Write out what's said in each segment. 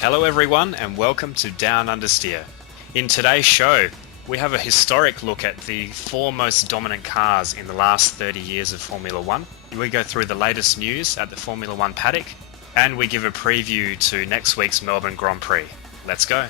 Hello everyone and welcome to DownUnderSteer. In today's show, we have a historic look at the four most dominant cars in the last 30 years of Formula 1. We go through the latest news at the Formula 1 paddock and we give a preview to next week's Melbourne Grand Prix. Let's go.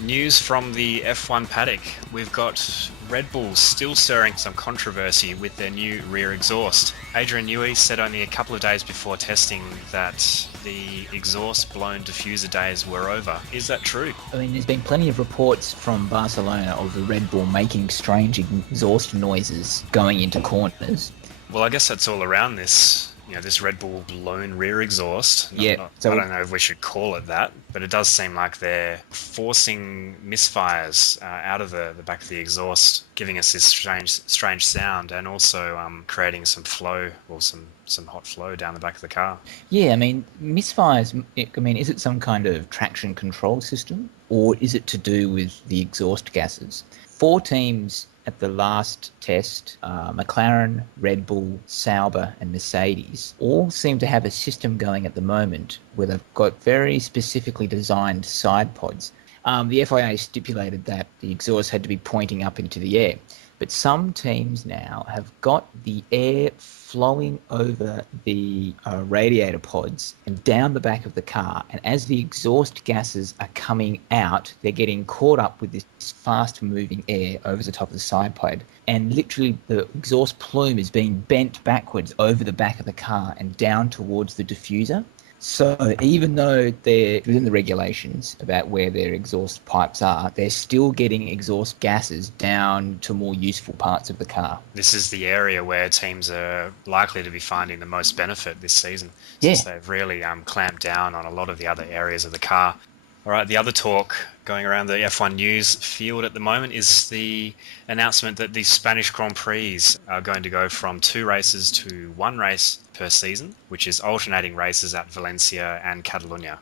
News from the F1 paddock. We've got Red Bull still stirring some controversy with their new rear exhaust. Adrian Newey said only a couple of days before testing that the exhaust blown diffuser days were over. Is that true? I mean, there's been plenty of reports from Barcelona of the Red Bull making strange exhaust noises going into corners. Well, I guess that's all around this. This Red Bull blown rear exhaust. I don't know if we should call it that, but it does seem like they're forcing misfires out of the back of the exhaust, giving us this strange sound, and also creating some flow or some hot flow down the back of the car. Yeah, I mean, misfires, is it some kind of traction control system, or is it to do with the exhaust gases? 4 teams at the last test, McLaren, Red Bull, Sauber and Mercedes all seem to have a system going at the moment where they've got very specifically designed side pods. The FIA stipulated that the exhaust had to be pointing up into the air, but some teams now have got the air flowing over the radiator pods and down the back of the car, and as the exhaust gases are coming out, they're getting caught up with this fast moving air over the top of the side pod, and literally the exhaust plume is being bent backwards over the back of the car and down towards the diffuser. So even though they're within the regulations about where their exhaust pipes are, they're still getting exhaust gases down to more useful parts of the car. This is the area where teams are likely to be finding the most benefit this season, since they've really clamped down on a lot of the other areas of the car. All right, the other talk going around the F1 news field at the moment is the announcement that the Spanish Grand Prix are going to go from 2 races to 1 race per season, which is alternating races at Valencia and Catalonia.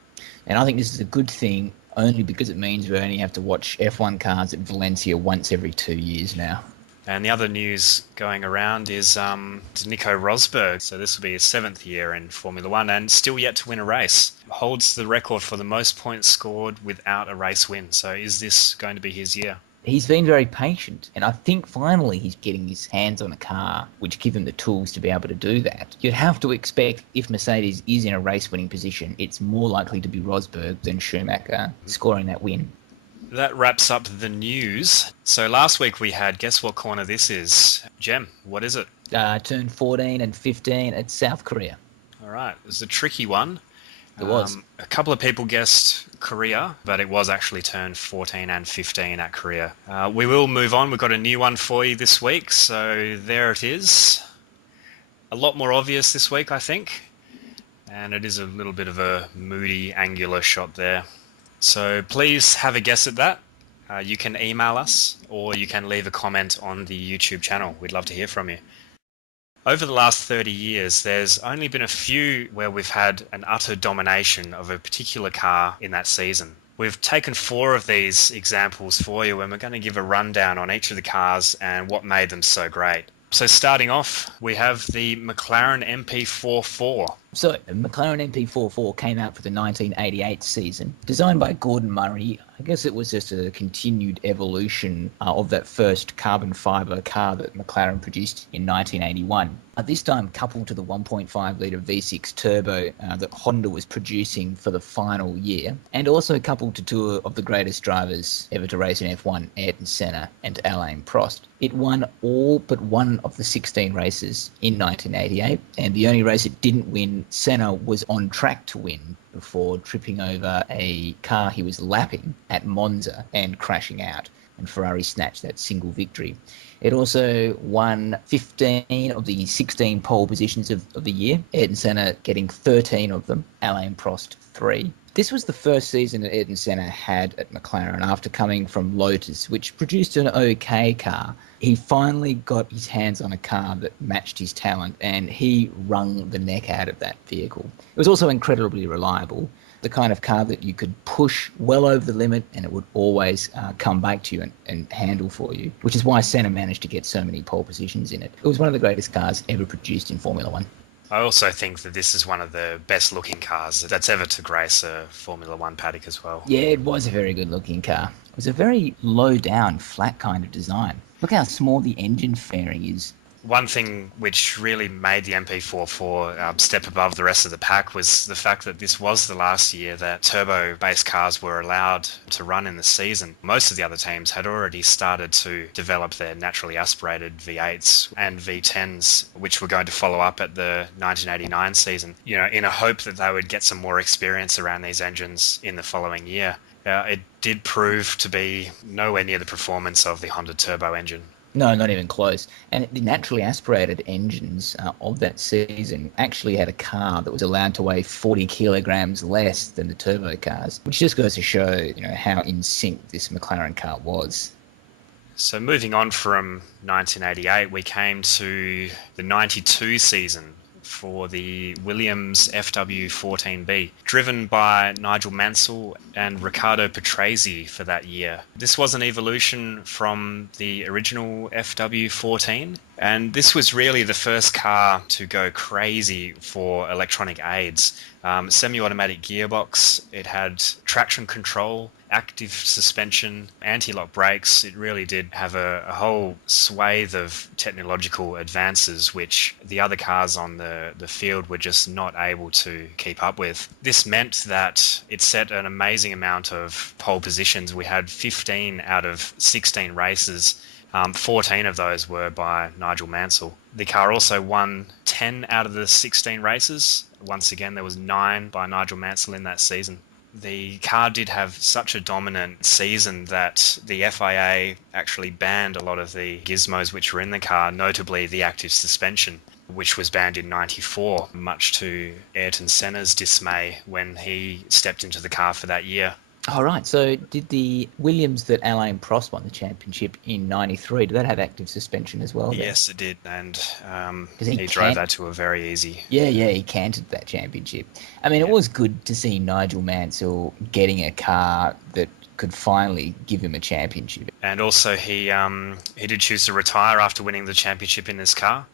And I think this is a good thing only because it means we only have to watch F1 cars at Valencia once every 2 years now. And the other news going around is Nico Rosberg. So this will be his 7th year in Formula 1 and still yet to win a race. Holds the record for the most points scored without a race win. So is this going to be his year? He's been very patient, and I think finally he's getting his hands on a car which give him the tools to be able to do that. You'd have to expect if Mercedes is in a race-winning position, it's more likely to be Rosberg than Schumacher scoring that win. That wraps up the news. So last week we had, guess what corner this is? Jem, what is it? Turn 14 and 15 at South Korea. All right, it was a tricky one. It was. A couple of people guessed Korea, but it was actually turn 14 and 15 at Korea. We will move on. We've got a new one for you this week, so there it is. A lot more obvious this week, I think. And it is a little bit of a moody, angular shot there. So please have a guess at that. You can email us or you can leave a comment on the YouTube channel. We'd love to hear from you. Over the last 30 years, there's only been a few where we've had an utter domination of a particular car in that season. We've taken 4 of these examples for you and we're going to give a rundown on each of the cars and what made them so great. So starting off, we have the McLaren MP4. So, the McLaren MP4 came out for the 1988 season. Designed by Gordon Murray, I guess it was just a continued evolution of that first carbon fibre car that McLaren produced in 1981. At this time, coupled to the 1.5-litre V6 turbo that Honda was producing for the final year, and also coupled to 2 of the greatest drivers ever to race in F1, Ayrton Senna and Alain Prost. It won all but one of the 16 races in 1988, and the only race it didn't win, Senna was on track to win before tripping over a car he was lapping at Monza and crashing out, and Ferrari snatched that single victory. It also won 15 of the 16 pole positions of the year, Ayrton Senna getting 13 of them, Alain Prost 3. This was the first season that Ayrton Senna had at McLaren after coming from Lotus, which produced an okay car. He finally got his hands on a car that matched his talent, and he wrung the neck out of that vehicle. It was also incredibly reliable, the kind of car that you could push well over the limit and it would always come back to you and handle for you, which is why Senna managed to get so many pole positions in it. It was one of the greatest cars ever produced in Formula 1. I also think that this is one of the best looking cars that's ever to grace a Formula 1 paddock as well. Yeah, it was a very good looking car. It was a very low down, flat kind of design. Look how small the engine fairing is. One thing which really made the MP4 step above the rest of the pack was the fact that this was the last year that turbo-based cars were allowed to run in the season. Most of the other teams had already started to develop their naturally aspirated V8s and V10s, which were going to follow up at the 1989 season, in a hope that they would get some more experience around these engines in the following year. It did prove to be nowhere near the performance of the Honda turbo engine. No, not even close. And the naturally aspirated engines of that season actually had a car that was allowed to weigh 40 kilograms less than the turbo cars, which just goes to show, how in sync this McLaren car was. So moving on from 1988, we came to the 92 season for the Williams FW14B, driven by Nigel Mansell and Riccardo Patrese for that year. This was an evolution from the original FW14, and this was really the first car to go crazy for electronic aids. Semi-automatic gearbox, it had traction control, active suspension, anti-lock brakes. It really did have a whole swathe of technological advances which the other cars on the field were just not able to keep up with. This meant that it set an amazing amount of pole positions. We had 15 out of 16 races. 14 of those were by Nigel Mansell. The car also won 10 out of the 16 races. Once again, there was 9 by Nigel Mansell in that season. The car did have such a dominant season that the FIA actually banned a lot of the gizmos which were in the car, notably the active suspension, which was banned in '94, much to Ayrton Senna's dismay when he stepped into the car for that year. All right. So did the Williams that Alain Prost won the championship in '93, did that have active suspension as well? Yes, it did. And he drove that to a very easy... Yeah, he canted that championship. I mean, it was good to see Nigel Mansell getting a car that could finally give him a championship. And also he did choose to retire after winning the championship in this car.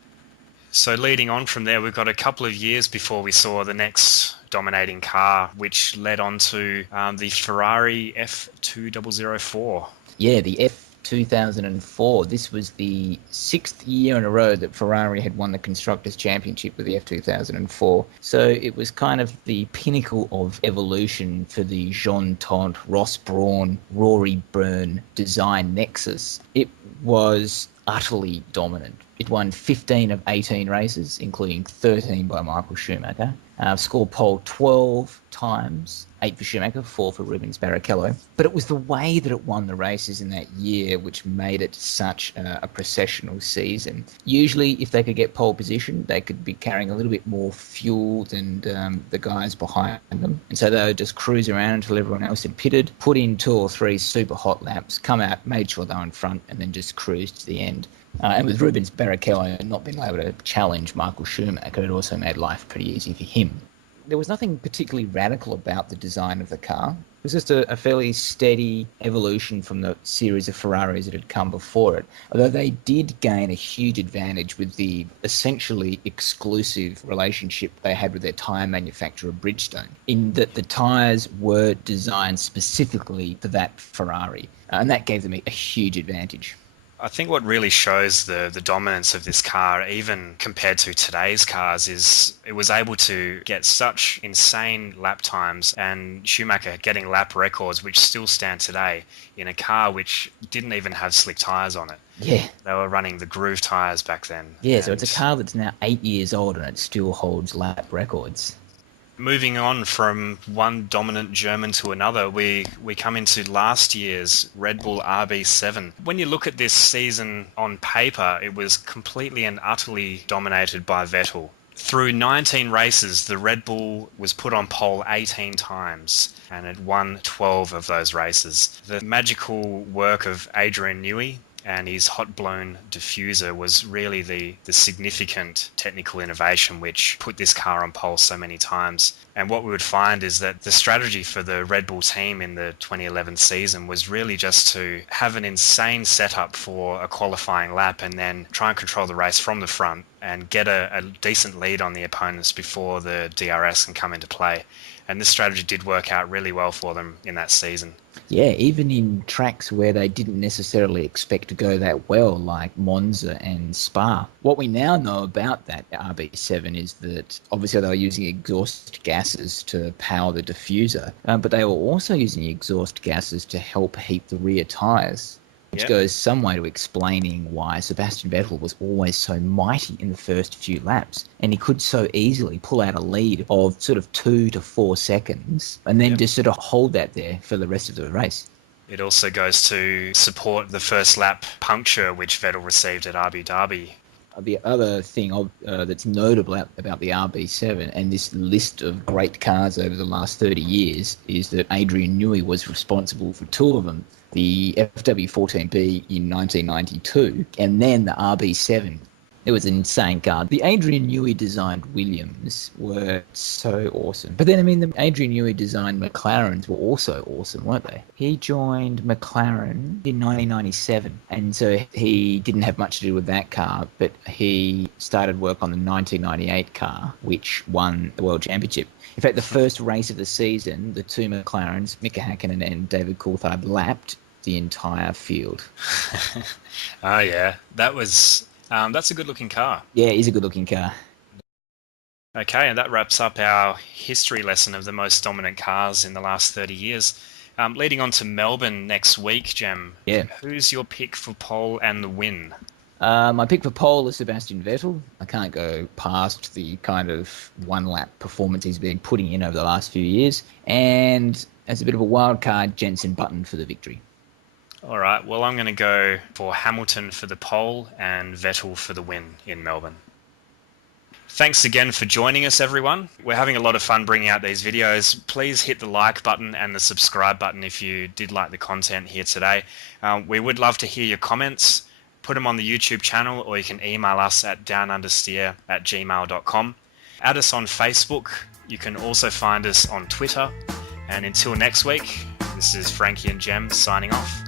So leading on from there, we've got a couple of years before we saw the next dominating car, which led on to the Ferrari F2004. Yeah, the F2004. This was the 6th year in a row that Ferrari had won the Constructors' Championship with the F2004. So it was kind of the pinnacle of evolution for the Jean Todt, Ross Brawn, Rory Byrne design nexus. It was utterly dominant. It won 15 of 18 races, including 13 by Michael Schumacher. Scored pole 12 times, 8 for Schumacher, 4 for Rubens Barrichello. But it was the way that it won the races in that year which made it such a processional season. Usually, if they could get pole position, they could be carrying a little bit more fuel than the guys behind them. And so they would just cruise around until everyone else had pitted, put in 2 or 3 super hot laps, come out, made sure they were in front, and then just cruise to the end. And with Rubens Barrichello not being able to challenge Michael Schumacher, it also made life pretty easy for him. There was nothing particularly radical about the design of the car. It was just a fairly steady evolution from the series of Ferraris that had come before it, although they did gain a huge advantage with the essentially exclusive relationship they had with their tyre manufacturer Bridgestone, in that the tyres were designed specifically for that Ferrari, and that gave them a huge advantage. I think what really shows the dominance of this car, even compared to today's cars, is it was able to get such insane lap times, and Schumacher getting lap records which still stand today in a car which didn't even have slick tyres on it. Yeah. They were running the groove tyres back then. Yeah, so it's a car that's now 8 years old and it still holds lap records. Moving on from one dominant German to another, we come into last year's Red Bull RB7. When you look at this season on paper, it was completely and utterly dominated by Vettel. Through 19 races, the Red Bull was put on pole 18 times and it won 12 of those races. The magical work of Adrian Newey and his hot-blown diffuser was really the significant technical innovation which put this car on pole so many times. And what we would find is that the strategy for the Red Bull team in the 2011 season was really just to have an insane setup for a qualifying lap and then try and control the race from the front and get a decent lead on the opponents before the DRS can come into play. And this strategy did work out really well for them in that season. Yeah, even in tracks where they didn't necessarily expect to go that well, like Monza and Spa. What we now know about that RB7 is that obviously they were using exhaust gases to power the diffuser, but they were also using exhaust gases to help heat the rear tyres. Which goes some way to explaining why Sebastian Vettel was always so mighty in the first few laps. And he could so easily pull out a lead of sort of 2 to 4 seconds and then just sort of hold that there for the rest of the race. It also goes to support the first lap puncture which Vettel received at Abu Dhabi. The other thing that's notable about the RB7 and this list of great cars over the last 30 years is that Adrian Newey was responsible for 2 of them. The FW14B in 1992 and then the RB7. It was an insane car. The Adrian Newey designed Williams were so awesome. But then, the Adrian Newey designed McLarens were also awesome, weren't they? He joined McLaren in 1997, and so he didn't have much to do with that car, but he started work on the 1998 car, which won the World Championship. In fact, the first race of the season, the 2 McLarens, Mika Hakkinen and David Coulthard, lapped the entire field. Oh, yeah. That's a good-looking car. Yeah, it is a good-looking car. Okay, and that wraps up our history lesson of the most dominant cars in the last 30 years. Leading on to Melbourne next week, Jem. Yeah. Who's your pick for pole and the win? My pick for pole is Sebastian Vettel. I can't go past the kind of one-lap performance he's been putting in over the last few years. And as a bit of a wild card, Jenson Button for the victory. All right, well, I'm going to go for Hamilton for the pole and Vettel for the win in Melbourne. Thanks again for joining us, everyone. We're having a lot of fun bringing out these videos. Please hit the like button and the subscribe button if you did like the content here today. We would love to hear your comments. Put them on the YouTube channel, or you can email us at downundersteer@gmail.com. Add us on Facebook. You can also find us on Twitter. And until next week, this is Franky and Jem signing off.